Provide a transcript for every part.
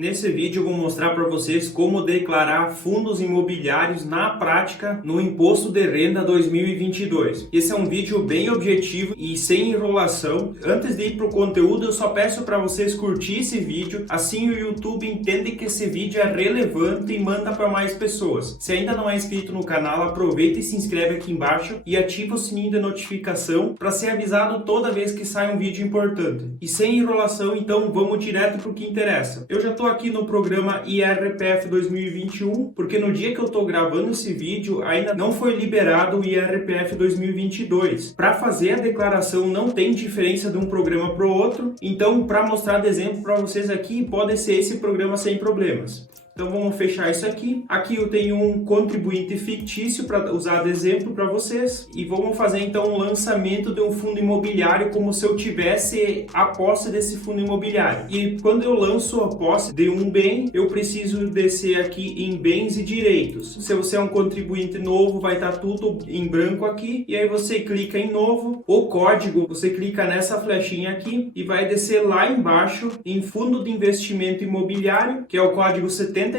Nesse vídeo eu vou mostrar para vocês como declarar fundos imobiliários na prática no Imposto de Renda 2022. Esse é um vídeo bem objetivo e sem enrolação. Antes de ir para o conteúdo, eu só peço para vocês curtir esse vídeo, assim o YouTube entende que esse vídeo é relevante e manda para mais pessoas. Se ainda não é inscrito no canal, aproveita e se inscreve aqui embaixo e ativa o sininho de notificação para ser avisado toda vez que sai um vídeo importante. E sem enrolação, então vamos direto para o que interessa. Eu já estou aqui no programa IRPF 2021, porque no dia que eu estou gravando esse vídeo ainda não foi liberado o IRPF 2022. Para fazer a declaração não tem diferença de um programa para o outro, então para mostrar de exemplo para vocês aqui, pode ser esse programa sem problemas. Então vamos fechar isso aqui. Aqui eu tenho um contribuinte fictício para usar de exemplo para vocês. E vamos fazer então um lançamento de um fundo imobiliário como se eu tivesse a posse desse fundo imobiliário. E quando eu lanço a posse de um bem, eu preciso descer aqui em bens e direitos. Se você é um contribuinte novo, vai estar tudo em branco aqui. E aí você clica em novo. O código, você clica nessa flechinha aqui e vai descer lá embaixo em fundo de investimento imobiliário, que é o código 73,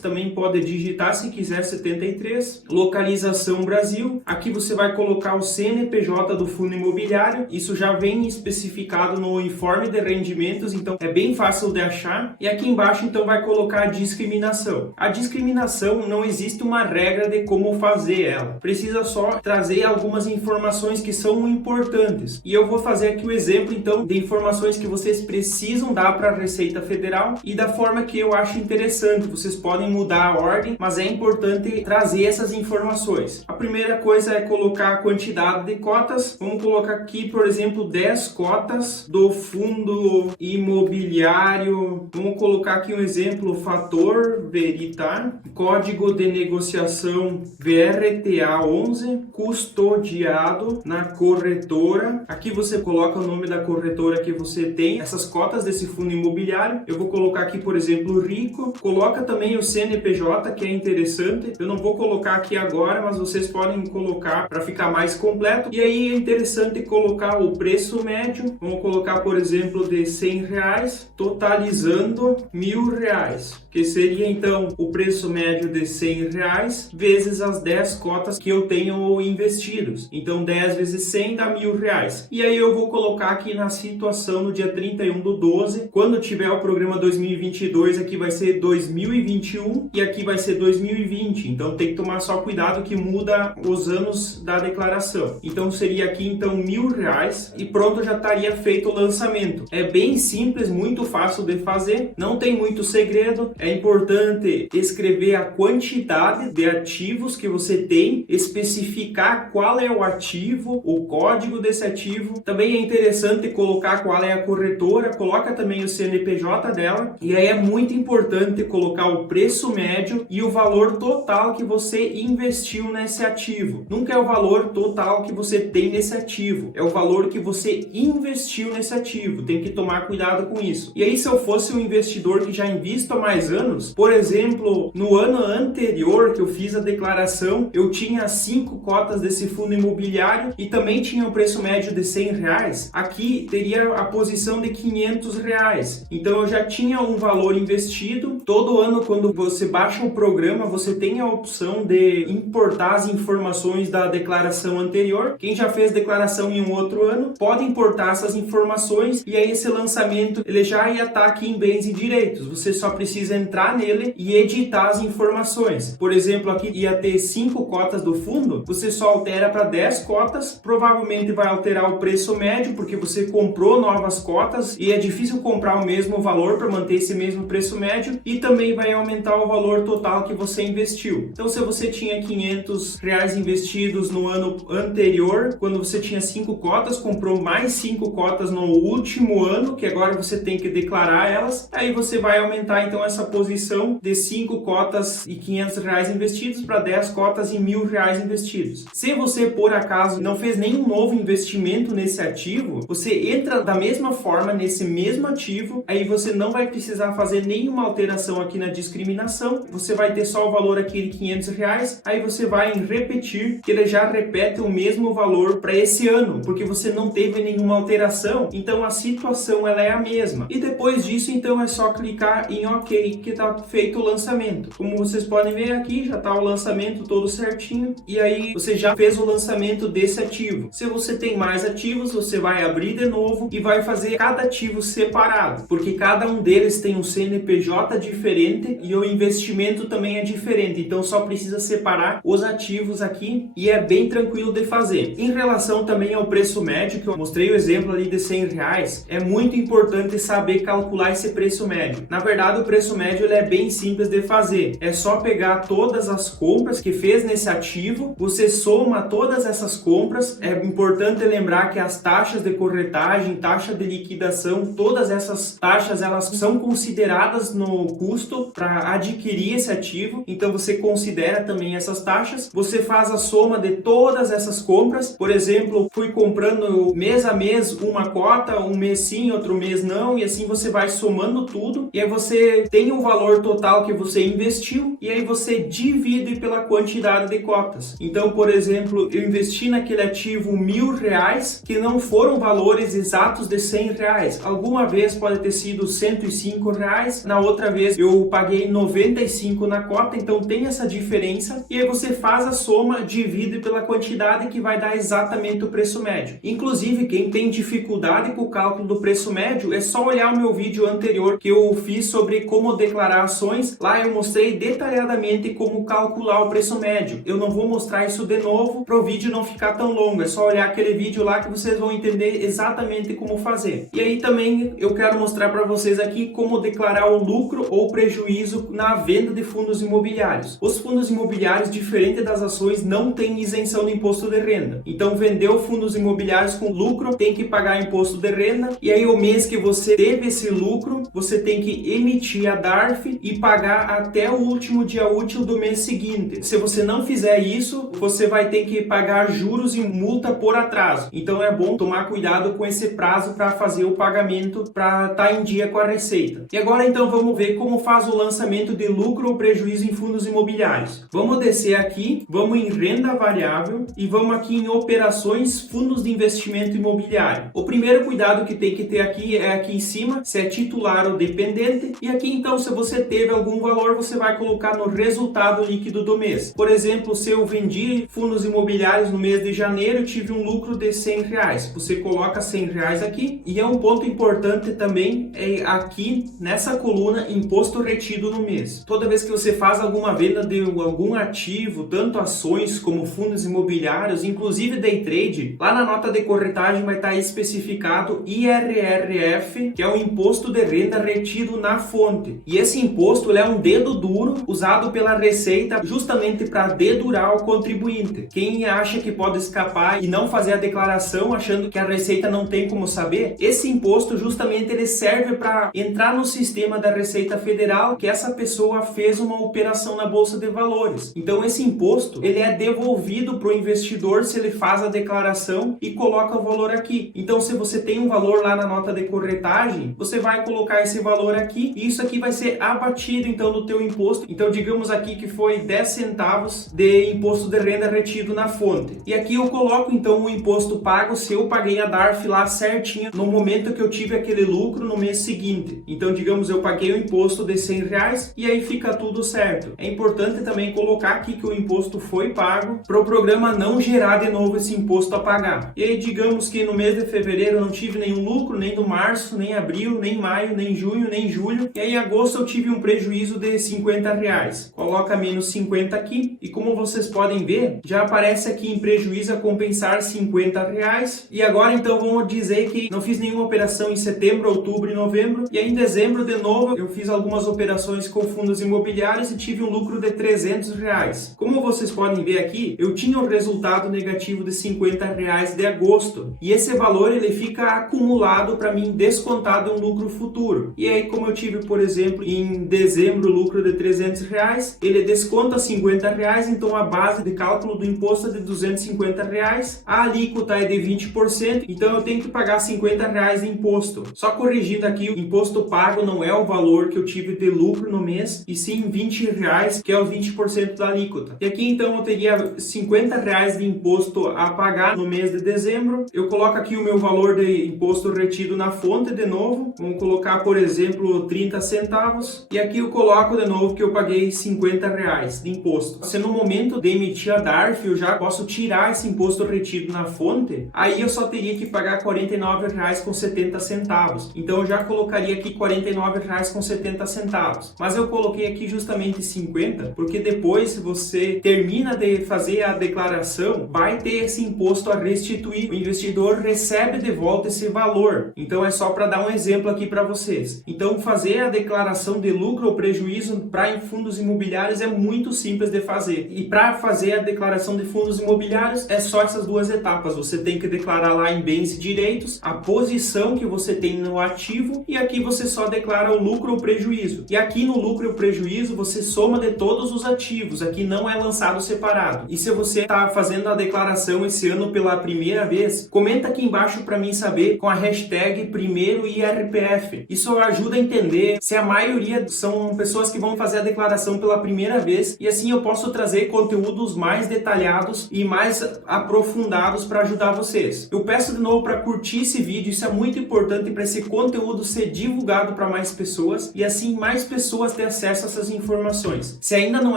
também pode digitar se quiser 73, localização Brasil, aqui você vai colocar o CNPJ do fundo imobiliário, isso já vem especificado no informe de rendimentos, então é bem fácil de achar, e aqui embaixo então vai colocar a discriminação. A discriminação não existe uma regra de como fazer ela, precisa só trazer algumas informações que são importantes, e eu vou fazer aqui o exemplo então de informações que vocês precisam dar para a Receita Federal e da forma que eu acho interessante. Vocês podem mudar a ordem, mas é importante trazer essas informações. A primeira coisa é colocar a quantidade de cotas. Vamos colocar aqui, por exemplo, 10 cotas do fundo imobiliário. Vamos colocar aqui um exemplo, fator veritar, código de negociação VRTA 11, custodiado na corretora. Aqui você coloca o nome da corretora que você tem, essas cotas desse fundo imobiliário. Eu vou colocar aqui, por exemplo, Rico. Coloca também o CNPJ, que é interessante. Eu não vou colocar aqui agora, mas vocês podem colocar para ficar mais completo. E aí é interessante colocar o preço médio. Vamos colocar, por exemplo, de R$100, totalizando R$1.000, que seria então o preço médio de R$100 vezes as 10 cotas que eu tenho investidos. Então 10 vezes 100 dá R$1.000. E aí eu vou colocar aqui na situação no dia 31/12, quando tiver o programa 2022, aqui vai ser 2021 e aqui vai ser 2020, então tem que tomar só cuidado que muda os anos da declaração. Então seria aqui então R$1.000 e pronto, já estaria feito o lançamento. É bem simples, muito fácil de fazer, não tem muito segredo. É importante escrever a quantidade de ativos que você tem, especificar qual é o ativo, o código desse ativo. Também é interessante colocar qual é a corretora, coloca também o CNPJ dela, e aí é muito importante colocar o preço médio e o valor total que você investiu nesse ativo. Nunca é o valor total que você tem nesse ativo, é o valor que você investiu nesse ativo. Tem que tomar cuidado com isso. E aí, se eu fosse um investidor que já invisto há mais anos, por exemplo, no ano anterior que eu fiz a declaração, eu tinha 5 cotas desse fundo imobiliário e também tinha o preço médio de R$100, aqui teria a posição de R$500. Então eu já tinha um valor investido. Todo ano, quando você baixa o programa, você tem a opção de importar as informações da declaração anterior. Quem já fez declaração em um outro ano pode importar essas informações e aí esse lançamento ele já ia estar aqui em bens e direitos. Você só precisa entrar nele e editar as informações. Por exemplo, aqui ia ter 5 cotas do fundo, você só altera para 10 cotas, provavelmente vai alterar o preço médio porque você comprou novas cotas e é difícil comprar o mesmo valor para manter esse mesmo preço médio, e também vai aumentar o valor total que você investiu. Então, se você tinha R$500 investidos no ano anterior, quando você tinha 5 cotas, comprou mais 5 cotas no último ano, que agora você tem que declarar elas, aí você vai aumentar então essa posição de 5 cotas e R$500 investidos para 10 cotas e R$1.000 investidos. Se você, por acaso, não fez nenhum novo investimento nesse ativo, você entra da mesma forma nesse mesmo ativo, aí você não vai precisar fazer nenhuma alteração aqui aqui na discriminação, você vai ter só o valor aqui de R$500, aí você vai em repetir, que ele já repete o mesmo valor para esse ano, porque você não teve nenhuma alteração, então a situação ela é a mesma. E depois disso, então, é só clicar em OK, que está feito o lançamento. Como vocês podem ver aqui, já está o lançamento todo certinho, e aí você já fez o lançamento desse ativo. Se você tem mais ativos, você vai abrir de novo e vai fazer cada ativo separado, porque cada um deles tem um CNPJ diferente e o investimento também é diferente, então só precisa separar os ativos aqui e é bem tranquilo de fazer. Em relação também ao preço médio, que eu mostrei o exemplo ali de R$100, é muito importante saber calcular esse preço médio. Na verdade, o preço médio ele é bem simples de fazer, é só pegar todas as compras que fez nesse ativo, você soma todas essas compras. É importante lembrar que as taxas de corretagem, taxa de liquidação, todas essas taxas elas são consideradas no custo para adquirir esse ativo, então você considera também essas taxas, você faz a soma de todas essas compras. Por exemplo, fui comprando mês a mês uma cota, um mês sim, outro mês não, e assim você vai somando tudo, e aí você tem o valor total que você investiu, e aí você divide pela quantidade de cotas. Então, por exemplo, eu investi naquele ativo R$1.000, que não foram valores exatos de R$100. Alguma vez pode ter sido R$105, na outra vez eu paguei 95 na cota, então tem essa diferença, e aí você faz a soma, divide pela quantidade que vai dar exatamente o preço médio. Inclusive, quem tem dificuldade com o cálculo do preço médio, é só olhar o meu vídeo anterior que eu fiz sobre como declarar ações. Lá eu mostrei detalhadamente como calcular o preço médio. Eu não vou mostrar isso de novo para o vídeo não ficar tão longo, é só olhar aquele vídeo lá que vocês vão entender exatamente como fazer. E aí também eu quero mostrar para vocês aqui como declarar o lucro ou prejuízo na venda de fundos imobiliários. Os fundos imobiliários, diferente das ações, não tem isenção de imposto de renda. Então, vendeu fundos imobiliários com lucro, tem que pagar imposto de renda, e aí o mês que você teve esse lucro, você tem que emitir a DARF e pagar até o último dia útil do mês seguinte. Se você não fizer isso, você vai ter que pagar juros e multa por atraso. Então é bom tomar cuidado com esse prazo para fazer o pagamento, para estar em dia com a receita. E agora então vamos ver como faz o lançamento de lucro ou prejuízo em fundos imobiliários. Vamos descer aqui, vamos em renda variável e vamos aqui em operações fundos de investimento imobiliário. O primeiro cuidado que tem que ter aqui é aqui em cima, se é titular ou dependente, e aqui então se você teve algum valor, você vai colocar no resultado líquido do mês. Por exemplo, se eu vendi fundos imobiliários no mês de janeiro, eu tive um lucro de R$100. Você coloca R$100 aqui, e é um ponto importante também, é aqui nessa coluna, imposto retido no mês. Toda vez que você faz alguma venda de algum ativo, tanto ações como fundos imobiliários, inclusive day trade, lá na nota de corretagem vai estar especificado IRRF, que é o imposto de renda retido na fonte. E esse imposto ele é um dedo duro usado pela Receita justamente para dedurar o contribuinte. Quem acha que pode escapar e não fazer a declaração achando que a Receita não tem como saber, esse imposto justamente ele serve para entrar no sistema da Receita Federal que essa pessoa fez uma operação na Bolsa de Valores. Então esse imposto ele é devolvido para o investidor se ele faz a declaração e coloca o valor aqui. Então se você tem um valor lá na nota de corretagem, você vai colocar esse valor aqui e isso aqui vai ser abatido então do teu imposto. Então digamos aqui que foi 10 centavos de imposto de renda retido na fonte. E aqui eu coloco então o imposto pago se eu paguei a DARF lá certinho no momento que eu tive aquele lucro no mês seguinte. Então digamos eu paguei o imposto de R$100 e aí fica tudo certo. É importante também colocar aqui que o imposto foi pago para o programa não gerar de novo esse imposto a pagar. E aí digamos que no mês de fevereiro eu não tive nenhum lucro, nem no março, nem abril, nem maio, nem junho, nem julho. E aí em agosto eu tive um prejuízo de R$50. Coloca menos 50 aqui e como vocês podem ver, já aparece aqui em prejuízo a compensar R$50. E agora então vamos dizer que não fiz nenhuma operação em setembro, outubro e novembro. E aí em dezembro de novo eu fiz algumas operações com fundos imobiliários e tive um lucro de R$300. Como vocês podem ver aqui, eu tinha um resultado negativo de R$50 de agosto. E esse valor ele fica acumulado para mim descontado um lucro futuro. E aí como eu tive, por exemplo, em dezembro lucro de R$300, ele desconta R$50, então a base de cálculo do imposto é de R$250, a alíquota é de 20%, então eu tenho que pagar R$50 de imposto. Só corrigindo aqui, o imposto pago não é o valor que eu tive de de lucro no mês, e sim R$20, que é os 20% da alíquota. E aqui então eu teria R$50 de imposto a pagar no mês de dezembro. Eu coloco aqui o meu valor de imposto retido na fonte de novo. Vamos colocar, por exemplo, 30 centavos. E aqui eu coloco de novo que eu paguei R$50 de imposto. Se no momento de emitir a DARF eu já posso tirar esse imposto retido na fonte, aí eu só teria que pagar R$49,70. Então eu já colocaria aqui R$49,70. Mas eu coloquei aqui justamente 50, porque depois, se você termina de fazer a declaração, vai ter esse imposto a restituir. O investidor recebe de volta esse valor. Então é só para dar um exemplo aqui para vocês. Então fazer a declaração de lucro ou prejuízo para fundos imobiliários é muito simples de fazer. E para fazer a declaração de fundos imobiliários é só essas duas etapas. Você tem que declarar lá em bens e direitos a posição que você tem no ativo, e aqui você só declara o lucro ou prejuízo. E aqui no lucro e o prejuízo você soma de todos os ativos. Aqui não é lançado separado. E se você está fazendo a declaração esse ano pela primeira vez, comenta aqui embaixo para mim saber com a hashtag primeiro IRPF. Isso ajuda a entender se a maioria são pessoas que vão fazer a declaração pela primeira vez, e assim eu posso trazer conteúdos mais detalhados e mais aprofundados para ajudar vocês. Eu peço de novo para curtir esse vídeo, isso é muito importante para esse conteúdo ser divulgado para mais pessoas e assim mais pessoas ter acesso a essas informações. Se ainda não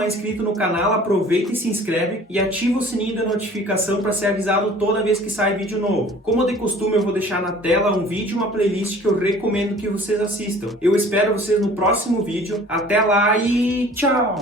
é inscrito no canal, aproveita e se inscreve e ativa o sininho da notificação para ser avisado toda vez que sai vídeo novo. Como de costume, eu vou deixar na tela um vídeo e uma playlist que eu recomendo que vocês assistam. Eu espero vocês no próximo vídeo. Até lá e tchau!